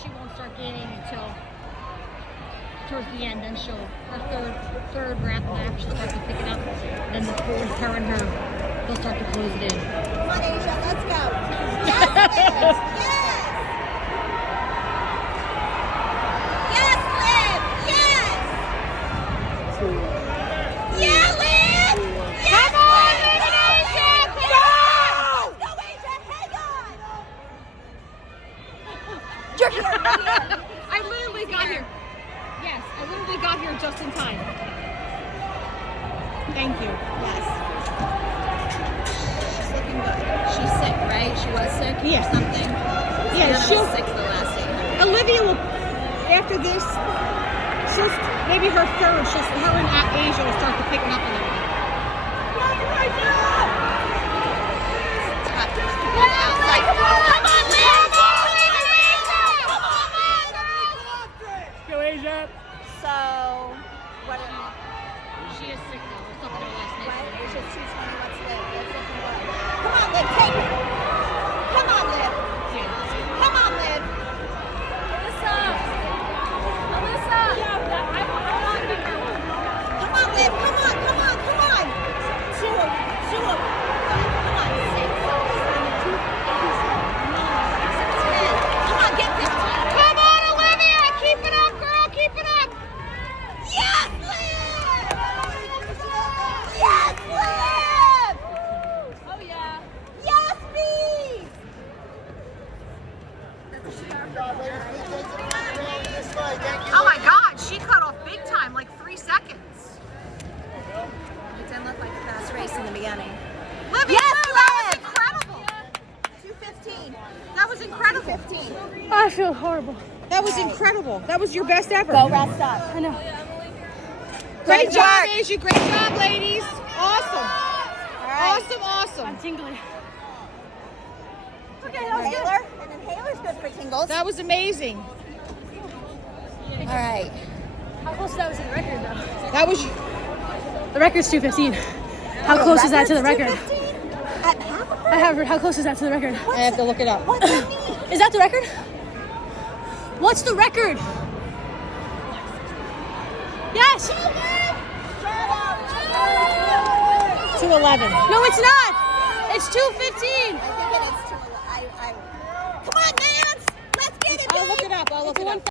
She won't start gaining until towards the end. Then she'll her third breath lap, she'll start to pick it up. Then the fourth, her and her, they'll start to close it in. Come on, Asia, let's go. Yes, Liv. Yes. Yes, Liv. Yes. Yeah, Liv. Yes, Come on, Liv. Liv and Asia. Go. Let's go, Asia. Hang on. I literally got here. Yes, I literally got here just in time. Thank you. Yes. She's looking good. She's sick, right? She was sick Yeah. or something? Yeah, She was sick the last 800. Olivia will, after this, she'll, maybe her third, her and Asia will start to pick it up a little bit. Outside. Come on, Liv. Go Asia. So, what? She is sick though. There's something in her last name. Right? Asia's 220. Let's Liv. Let's look and what? Come on, Liv. Take it. Come on, Liv. Come on, Liv. Alyssa. Come on, Liv. Come on. Two of them. Come on, 6. 10. Come on, get 15. Come on, Olivia! Keep it up, girl! Keep it up! Yes, Liv! Yes, Liv! Oh, yeah. Yes, bees! Oh my God, she cut off big time, like 3 seconds. It didn't look like a fast race in the beginning. Livia, Yes, that Liv! was incredible. 2:15. That was incredible. 2:15. I feel horrible. That was Right. incredible. That was your best ever. Go rest up. I know. Great Great job, work. Asia. Great job, ladies. Awesome. All right. Awesome. I'm tingling. Okay, Haler. And then Haler's good for tingles. That was amazing. All right. How close that was to the record, though? That was The record's 2:15. How close is that to the record? 2:15? At Haverford? I have. How close is that to the record? I have to look it up. What's that mean? Is that the record? What's the record? Yes. 2:11. No, it's not. It's 2:15. I think it is 2. Come on, Nance! Let's get it, I'll look babe! it up.